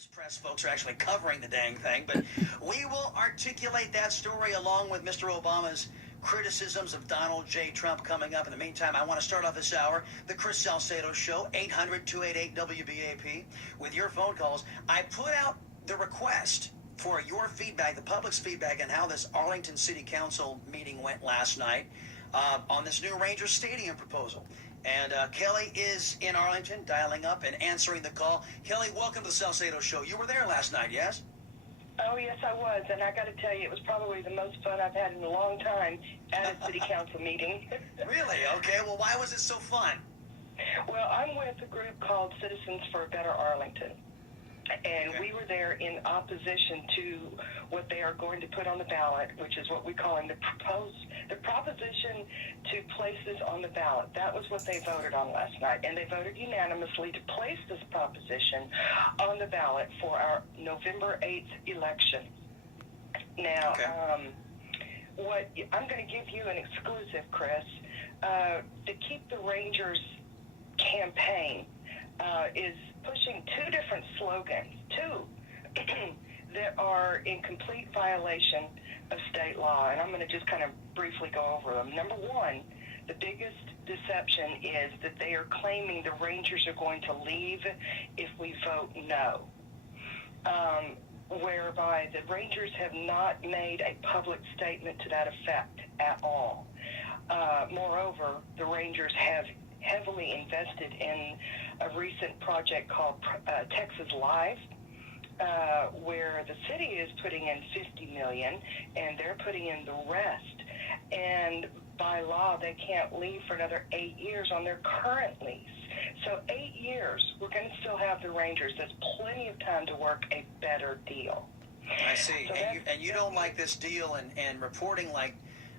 Those press folks are actually covering the dang thing, but we will articulate that story along with Mr. Obama's criticisms of Donald J. Trump coming up. In the meantime, I want to start off this hour, the Chris Salcedo Show, 800-288-WBAP, with your phone calls. I put out the request for your feedback, the public's feedback on how this Arlington City Council meeting went last night on this new Rangers Stadium proposal. And Kelly is in Arlington, dialing up and answering the call. Kelly, welcome to the Salcedo Show. You were there last night, yes? Oh, yes, I was. And I got to tell you, it was probably the most fun I've had in a long time at a city council meeting. Really? Okay. Well, why was it so fun? Well, I'm with a group called Citizens for Better Arlington. And we were there in opposition to what they are going to put on the ballot, which is what we call the proposition to place this on the ballot. That was what they voted on last night, and they voted unanimously to place this proposition on the ballot for our November 8th election. Now, what I'm going to give you an exclusive, Chris, to keep the Rangers campaign is pushing two different slogans, that are in complete violation of state law. And I'm going to just kind of briefly go over them. Number one, the biggest deception is that they are claiming the Rangers are going to leave if we vote no, whereby the Rangers have not made a public statement to that effect at all. Moreover, the Rangers have heavily invested in a recent project called Texas Live, where the city is putting in $50 million and they're putting in the rest. And by law, they can't leave for another 8 years on their current lease. So 8 years, we're going to still have the Rangers. There's plenty of time to work a better deal. I see. So and you don't like this deal and reporting like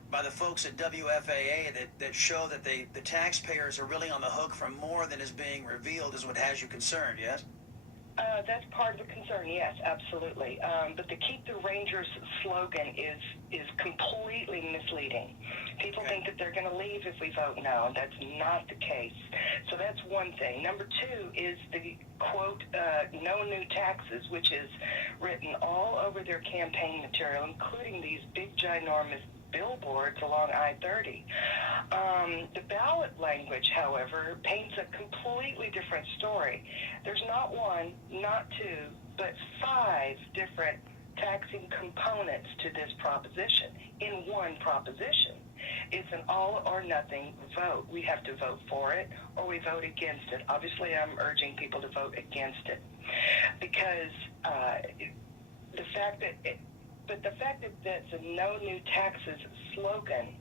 by the folks at WFAA that show that the taxpayers are really on the hook for more than is being revealed is what has you concerned, yes? That's part of the concern, yes, absolutely. But the Keep the Rangers slogan is completely misleading. People think that they're going to leave if we vote no, and that's not the case. So that's one thing. Number two is the quote, no new taxes, which is written all over their campaign material, including these big, ginormous billboards along I-30. The ballot language, however, paints a completely different story. There's not one, not two, but 5 different taxing components to this proposition in one proposition. It's an all or nothing vote. We have to vote for it or we vote against it. Obviously, I'm urging people to vote against it because the fact that that's a no new taxes slogan,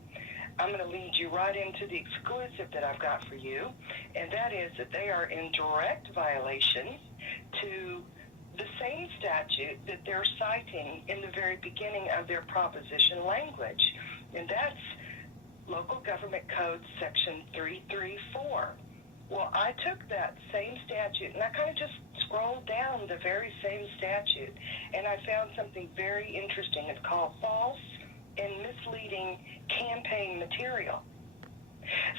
I'm going to lead you right into the exclusive that I've got for you, and that is that they are in direct violation to the same statute that they're citing in the very beginning of their proposition language, and that's Local Government Code Section 334. Well, I took that same statute, and I kind of just scrolled down the very same statute, and I found something very interesting. It's called false and misleading campaign material.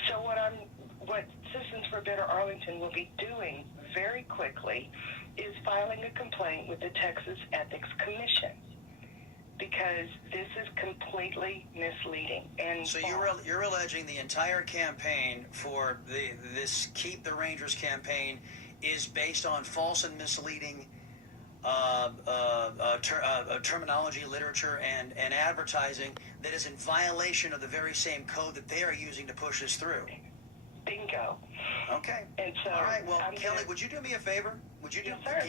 So what Citizens for Better Arlington will be doing very quickly is filing a complaint with the Texas Ethics Commission, because this is completely misleading. And so you're alleging the entire campaign for this Keep the Rangers campaign is based on false and misleading terminology, literature, and advertising that is in violation of the very same code that they are using to push this through. Bingo. Okay. And so, all right. Well, Kelly, would you do me a favor? Would you do? Yes,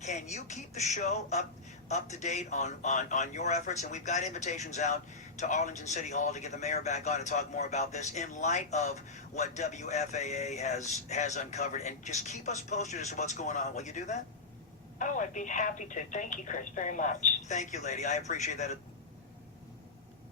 can you keep the show up to date on your efforts? And we've got invitations out to Arlington City Hall to get the mayor back on to talk more about this in light of what WFAA has uncovered, and just keep us posted as to what's going on. Will you do that? Oh, I'd be happy to. Thank you, Chris, very much. Thank you, lady. I appreciate that.